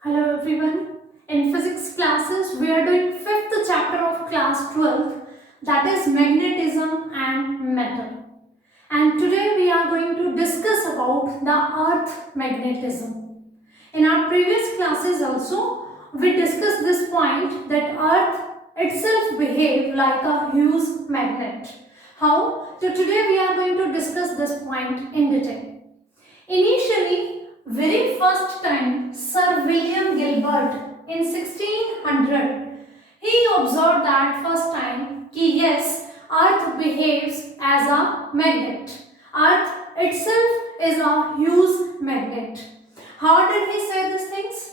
Hello everyone. In physics classes, we are doing fifth chapter of class 12, that is magnetism and matter. And today we are going to discuss about the earth magnetism. In our previous classes also, we discussed this point that earth itself behave like a huge magnet. How? So today we are going to discuss this point in detail. Initially, very first time, Sir William Gilbert in 1600, he observed that first time कि yes, Earth behaves as a magnet. Earth itself is a huge magnet. How did he say these things?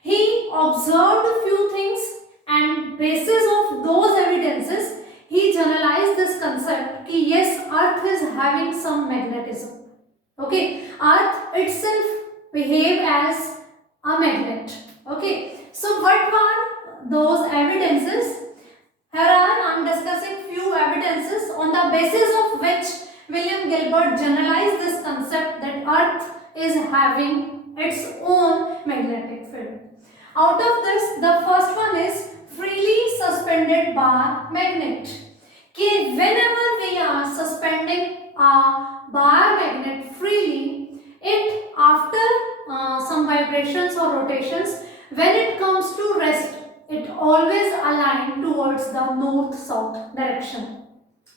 He observed a few things and basis of those evidences, he generalized this concept कि yes, Earth is having some magnetism. Okay, earth itself behave as a magnet. Okay, so what were those evidences? Here I am discussing few evidences on the basis of which William Gilbert generalized this concept that earth is having its own magnetic field. Out of this, the first one is freely suspended bar magnet. कि whenever we are suspending a bar magnet freely, it after some vibrations or rotations, when it comes to rest, it always align towards the north-south direction.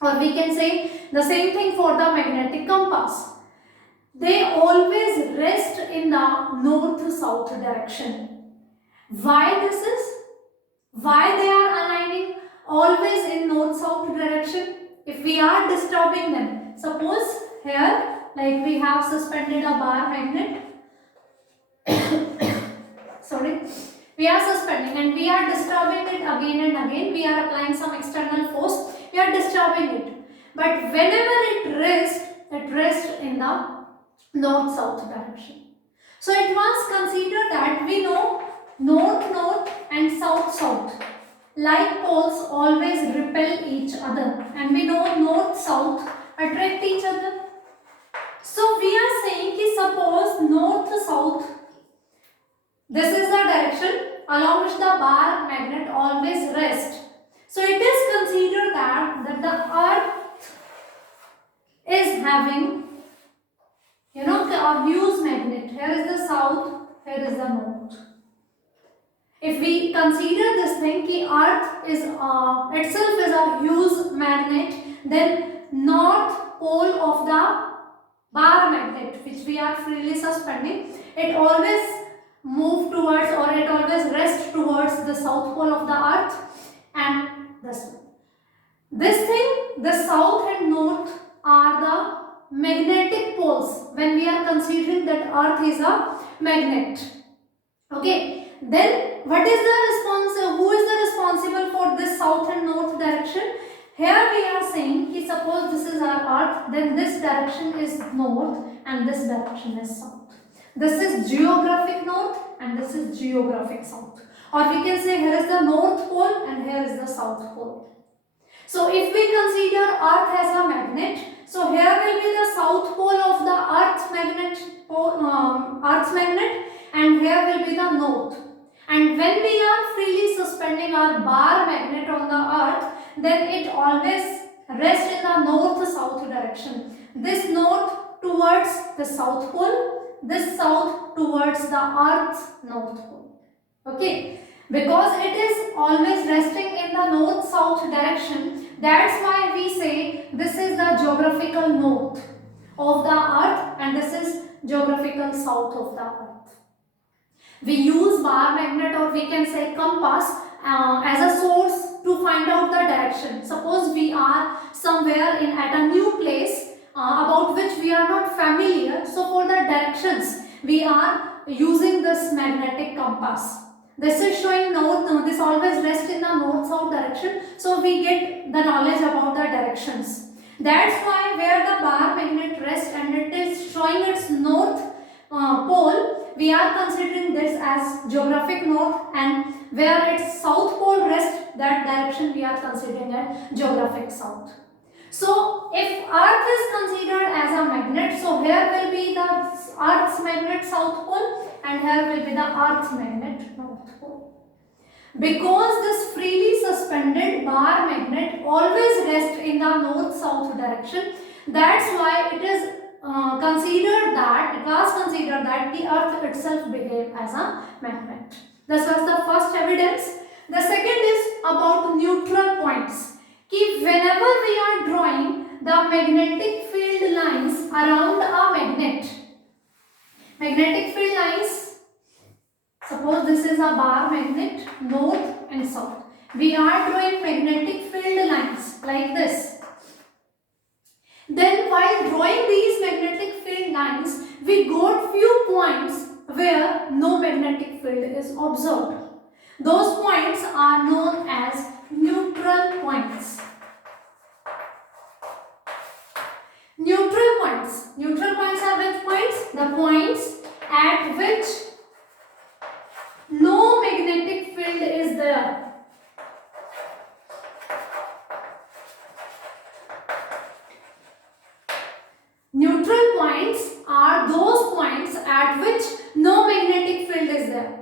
Or we can say the same thing for the magnetic compass. They always rest in the north-south direction. Why this is? Why they are aligning always in north-south direction? If we are disturbing them, suppose here like we have suspended a bar magnet, sorry, we are suspending and we are disturbing it again and again, we are applying some external force, we are disturbing it, but whenever it rests in the north-south direction. So it was considered that we know north-north and south-south like poles always repel each other, and we know north-south attract each other. So we are saying कि suppose north-south, this is the direction along which the bar magnet always rests. So it is considered that the earth is having, a huge magnet. Here is the south, here is the north. If we consider this thing कि earth is itself is a huge magnet, then north pole of the bar magnet which we are freely suspending, it always move towards or it always rest towards the south pole of the earth and this one. This thing, the south and north are the magnetic poles when we are considering that earth is a magnet. Okay, then what is the response? Who is the responsible for this south and north direction? Here we are saying कि suppose this is our earth, then this direction is north and this direction is south. This is geographic north and this is geographic south. Or we can say here is the north pole and here is the south pole. So if we consider earth as a magnet, so here will be the south pole of the earth's magnet and here will be the north. And when we are freely suspending our bar magnet on the earth, then it always rests in the north-south direction. This north towards the south pole, this south towards the earth's north pole. Okay, because it is always resting in the north-south direction, that's why we say this is the geographical north of the earth and this is geographical south of the earth. We use bar magnet or we can say compass as a source to find out the direction. Suppose we are somewhere at a new place about which we are not familiar. So for the directions, we are using this magnetic compass. This is showing north, this always rests in the north-south direction. So we get the knowledge about the directions. That's why where the bar magnet rests and it is showing its north pole, we are considering this as geographic north, and where its south pole rests, that direction we are considering as geographic south. So if earth is considered as a magnet, so here will be the Earth's magnet south pole and here will be the Earth's magnet north pole. Because this freely suspended bar magnet always rests in the north-south direction, that's why it is considered that the Earth itself behaves as a magnet. This was the first evidence. The second is about neutral points. Whenever we are drawing the magnetic field lines around a magnetic field lines, suppose this is a bar magnet, north and south. We are drawing magnetic field lines like this. Then while drawing these magnetic field lines, we got few points where no magnetic field is observed. Those points are known as neutral points. Neutral points. Neutral points are which points? The points at which no magnetic field is there. Neutral points are those points at which no magnetic field is there.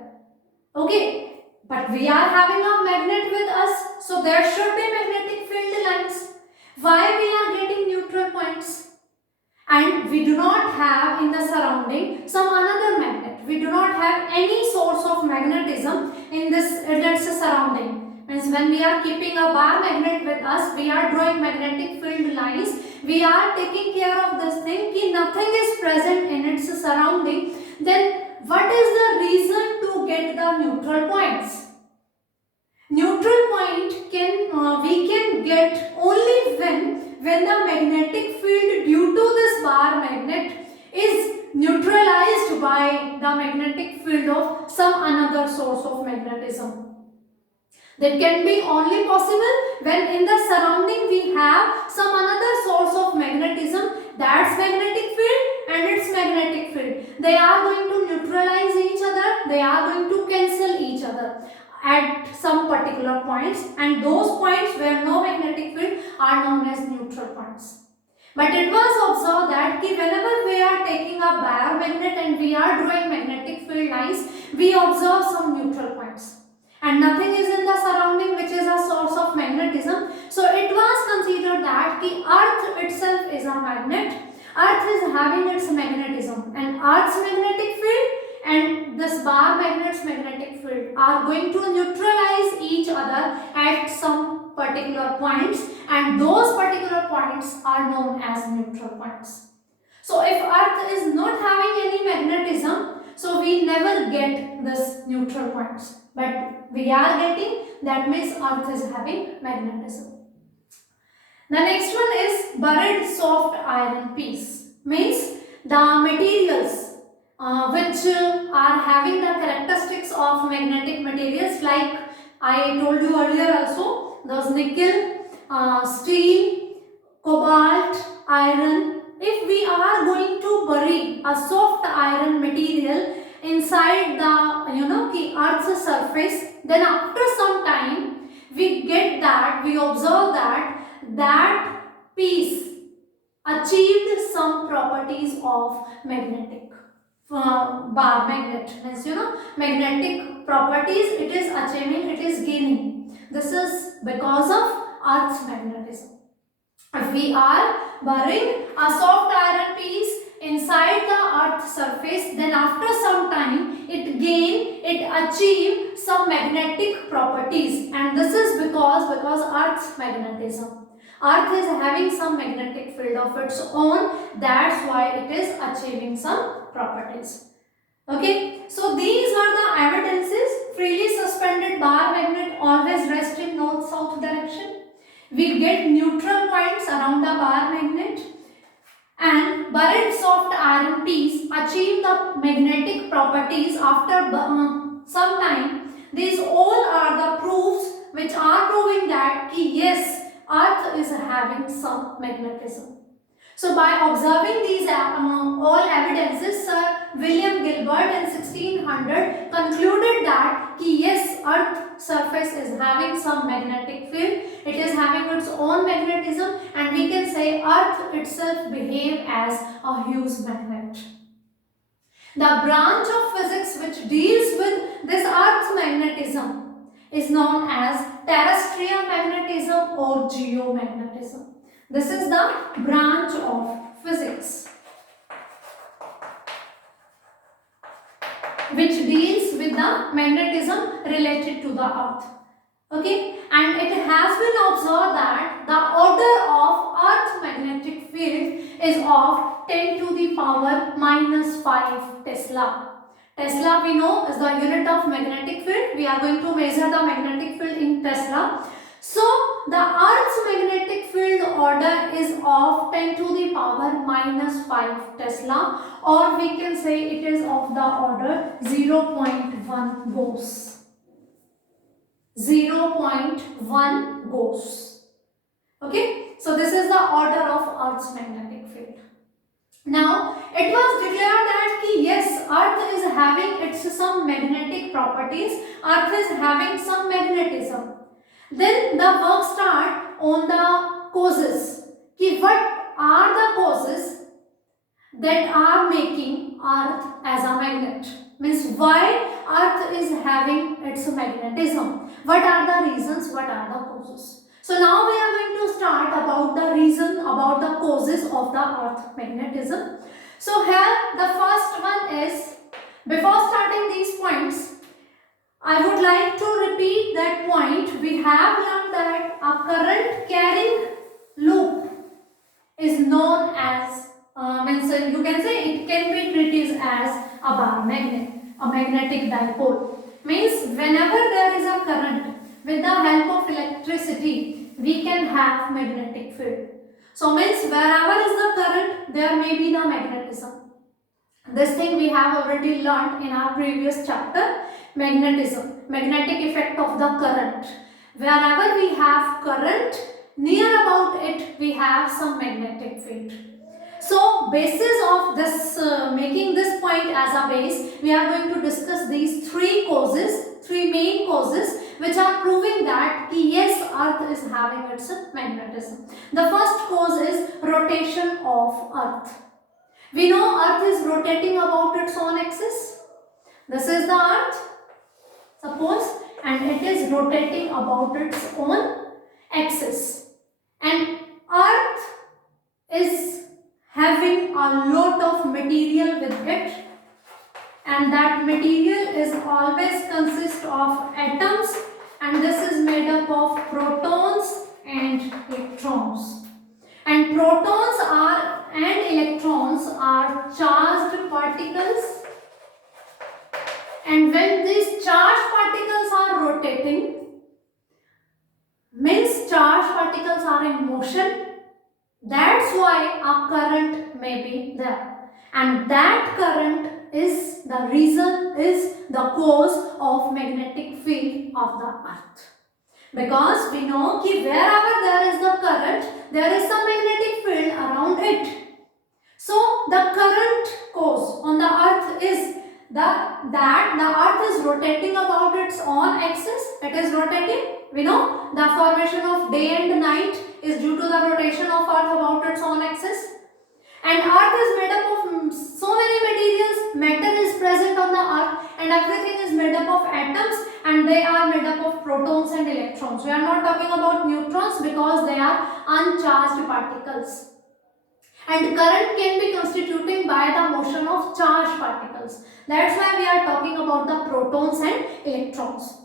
Okay, but we are having a magnet with us, so there should be magnetic field lines. Why we are getting neutral points? And we do not have in the surrounding some another magnet. We do not have any source of magnetism in this surrounding. Means when we are keeping a bar magnet with us, we are drawing magnetic field lines. We are taking care of this thing कि nothing is present in its surrounding. Then what is the reason to get the neutral points? Neutral point we can get only when the magnetic field due to this bar magnet is neutralized by the magnetic field of some another source of magnetism. That can be only possible when in the surrounding we have some another source of magnetism, that's magnetic field and its magnetic field. They are going to neutralize each other, they are going to cancel each other at some particular points, and those points where no magnetic field are known as neutral points. But it was observed that whenever we are taking a bar magnet and we are drawing magnetic field lines, we observe some neutral points. And nothing is in the surrounding which is a source of magnetism. So it was considered that the Earth itself is a magnet. Earth is having its magnetism, and Earth's magnetic field and this bar magnet's magnetic field are going to neutralize each other at some particular points, and those particular points are known as neutral points. So if Earth is not having any magnetism, so we never get this neutral points. But we are getting, that means Earth is having magnetism. The next one is buried soft iron piece. Means the materials which are having the characteristics of magnetic materials, like I told you earlier also, those nickel, steel, cobalt, iron. If we are going to bury a soft iron material inside the Earth's surface, then after some time we observe that piece achieved some properties of magnetic bar magnet. Means magnetic properties it is achieving, it is gaining. This is because of Earth's magnetism. If we are burying a soft iron piece inside the Earth's surface, then after some time it achieve some magnetic properties, and this is because Earth's magnetism. Earth is having some magnetic field of its own, that's why it is achieving some properties. Okay, so these are the evidences. Freely suspended bar magnet always rest in north-south direction. We get neutral points around the bar magnet, and buried soft iron piece achieve the magnetic properties after some time. These all are the proofs which are proving that yes, Earth is having some magnetism. So by observing these all evidences, Sir William Gilbert in 1600 concluded that yes, Earth surface is having some magnetic field. It is having its own magnetism, and we can say Earth itself behave as a huge magnet. The branch of physics which deals with this Earth's magnetism is known as terrestrial magnetism or geomagnetism. This is the branch of physics which deals with the magnetism related to the Earth. Okay, and it has been observed that the order of Earth's magnetic field is of 10 to the power minus 5 Tesla. Tesla we know is the unit of magnetic field. We are going to measure the magnetic field in Tesla. So the Earth's magnetic field order is of 10 to the power minus 5 Tesla, or we can say it is of the order 0.1 Gauss. 0.1 Gauss. Okay, so this is the order of Earth's magnetic field. Now it was declared that yes, Earth is having its some magnetic properties, Earth is having some magnetism. Then the work start on the causes. What are the causes that are making Earth as a magnet? Means why Earth is having its magnetism. What are the reasons? What are the causes? So now we are going to start about the reason, about the causes of the Earth magnetism. So here the first one is, before starting these points, I would like to repeat that point. We have learned that a current carrying loop is known as, you can say it can be treated as a bar magnet, a magnetic dipole. Means whenever there is a current, with the help of electricity, we can have magnetic field. So means wherever is the current, there may be the magnetism. This thing we have already learned in our previous chapter, magnetism, magnetic effect of the current. Wherever we have current, near about it we have some magnetic field. So basis of this, making this point as a base, we are going to discuss these three causes, three main causes which are proving that yes, Earth is having its magnetism. The first cause is rotation of Earth. We know Earth is rotating about its own axis. This is the Earth, suppose, and it is rotating about its own axis. And Earth is having a lot of material with it, and that material is always consist of atoms, and this is made up of protons and electrons. And protons are and electrons are charged particles, and when these charged particles are rotating, means charged particles are in motion. That's why a current may be there, and that current is the reason, is the cause of magnetic field of the Earth. Because we know that wherever there is the current, there is some magnetic field around it. So the current cause on the Earth is that the Earth is rotating about its own axis. It is rotating. We know the formation of day and night is due to the rotation of Earth about its own axis. And Earth is made up of so many materials. Matter is present on the Earth, and everything is made up of atoms, and they are made up of protons and electrons. We are not talking about neutrons because they are uncharged particles. And current can be constituting by the motion of charged particles. That's why we are talking about the protons and electrons.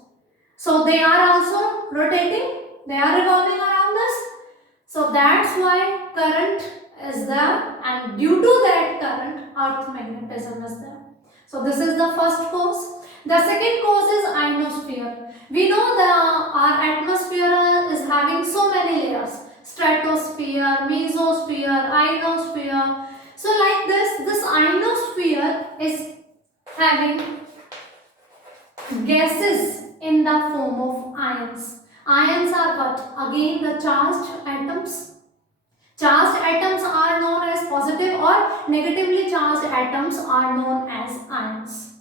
So they are also rotating, they are revolving around us. So that's why current is there, and due to that current, Earth magnetism is there. So this is the first cause. The second cause is ionosphere. We know that our atmosphere is having so many layers: stratosphere, mesosphere, ionosphere. So like this ionosphere is having gases in the form of ions. Ions are what? Again the charged atoms. Charged atoms are known as positive, or negatively charged atoms are known as ions.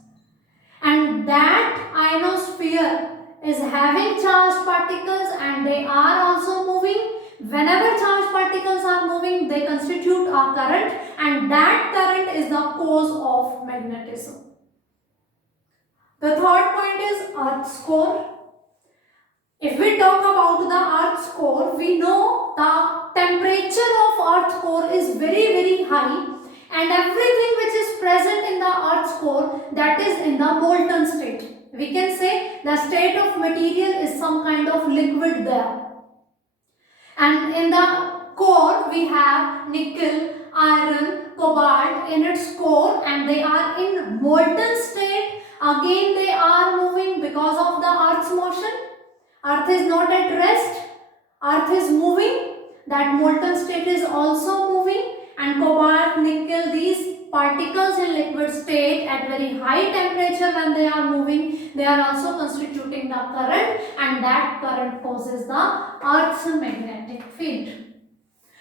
And that ionosphere is having charged particles, and they are also moving. Whenever charged particles are moving, they constitute a current, and that current is the cause of magnetism. The third point is Earth's core. If we talk about the Earth's core, we know the temperature of Earth's core is very high, and everything which is present in the Earth's core, that is in the molten state. We can say the state of material is some kind of liquid there. And in the core we have nickel, iron, cobalt in its core, and they are in molten state. Again they are moving because of the Earth's motion. Earth is not at rest. Earth is moving. That molten state is also moving, and cobalt, nickel, these particles in liquid state at very high temperature, when they are moving, they are also constituting the current, and that current causes the Earth's magnetic field.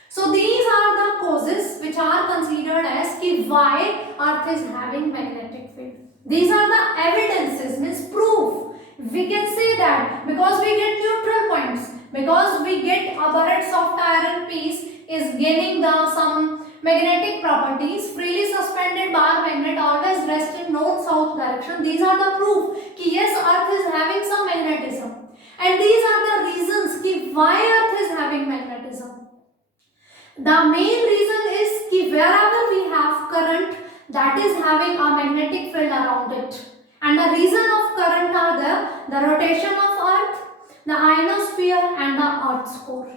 So these are the causes which are considered as why Earth is having magnetic field. These are the evidences, means proof. We can say that because we get neutral points, because we get a buried soft iron piece is gaining the some magnetic properties, freely suspended bar magnet always rest in north-south direction. These are the proof कि yes, Earth is having some magnetism, and these are the reasons कि why Earth is having magnetism. The main reason is कि wherever we have current, that is having a magnetic field around it. And the reason of current are the rotation of Earth, the ionosphere, and the Earth's core.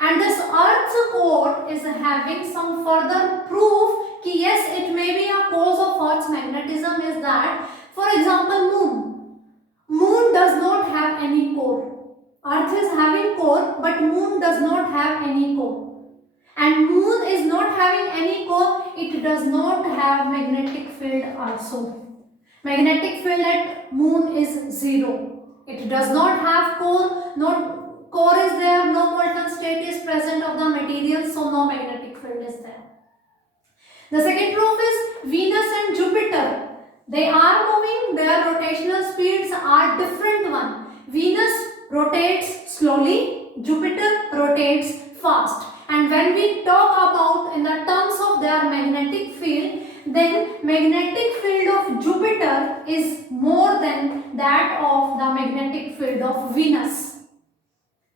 And this Earth's core is having some further proof कि yes, it may be a cause of Earth's magnetism is that, for example, Moon. Moon does not have any core. Earth is having core, but Moon does not have any core. And Moon is not having any core, it does not have magnetic field also. Magnetic field at Moon is 0. It does not have core, no core is there, no molten state is present of the material, so no magnetic field is there. The second proof is Venus and Jupiter. They are moving, their rotational speeds are different one. Venus rotates slowly, Jupiter rotates fast. And when we talk about in the terms of their magnetic field, then magnetic field of Jupiter is more than that of the magnetic field of Venus.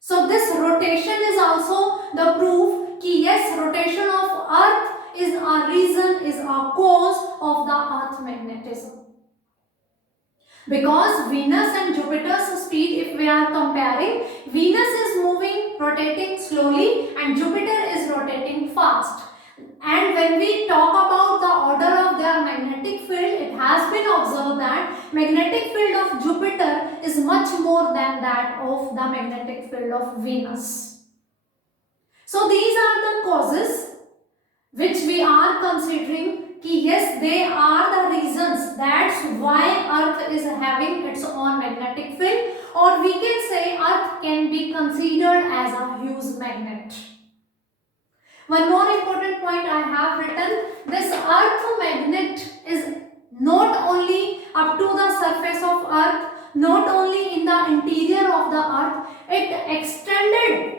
So this rotation is also the proof कि yes, rotation of Earth is a reason, is a cause of the Earth magnetism. Because Venus and Jupiter's speed, if we are comparing, Venus is moving, rotating slowly, and Jupiter is rotating fast. And when we talk about the order of their magnetic field, it has been observed that magnetic field of Jupiter is much more than that of the magnetic field of Venus. So these are the causes which we are considering कि yes, they are the reasons, that's why Earth is having its own magnetic field, or we can say Earth can be considered as a huge magnet. One more important point I have written, this Earth magnet is not only up to the surface of Earth, not only in the interior of the Earth, it extended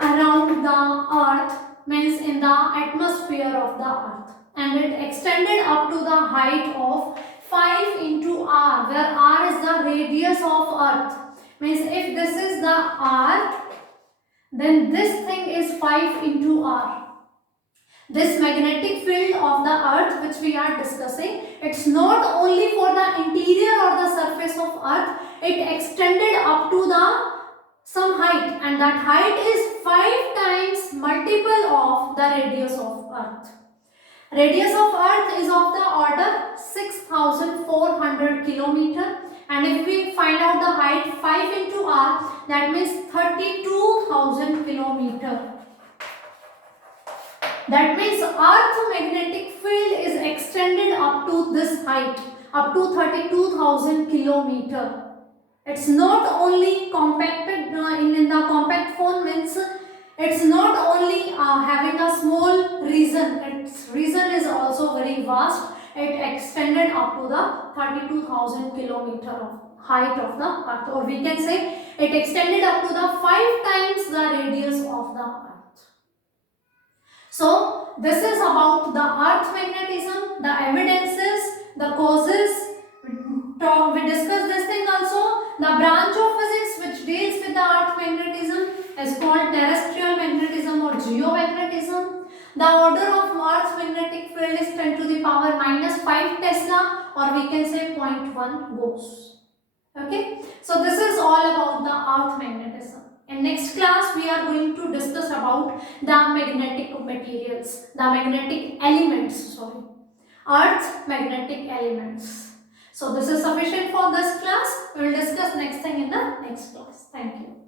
around the Earth, means in the atmosphere of the Earth, and it extended up to the height of 5 into r, where r is the radius of Earth. Means if this is the r, then this thing is 5 into r. This magnetic field of the Earth which we are discussing, it's not only for the interior or the surface of Earth, it extended up to the some height, and that height is 5 times multiple of the radius of Earth. Radius of Earth is of the order 6,400 kilometer, and if we find out the height 5 into r, that means 32,000 kilometer. That means Earth magnetic field is extended up to this height, up to 32,000 kilometer. It's not only compacted in the compact form, means it's not only having a small region, its region is also very vast. It extended up to the 32,000 kilometer of height of the Earth, or we can say it extended up to the 5 times the radius of the Earth. So this is about the earth magnetism, the evidences, the causes. We discussed this thing also. The branch of physics which deals with the earth magnetism is called terrestrial magnetism or geomagnetism. The order of Earth's magnetic field is 10 to the power minus 5 Tesla, or we can say 0.1 Gauss. Okay, so this is all about the earth magnetism. In next class we are going to discuss about the magnetic materials, the magnetic elements, earth's magnetic elements. So this is sufficient for this class. We will discuss next thing in the next class. Thank you.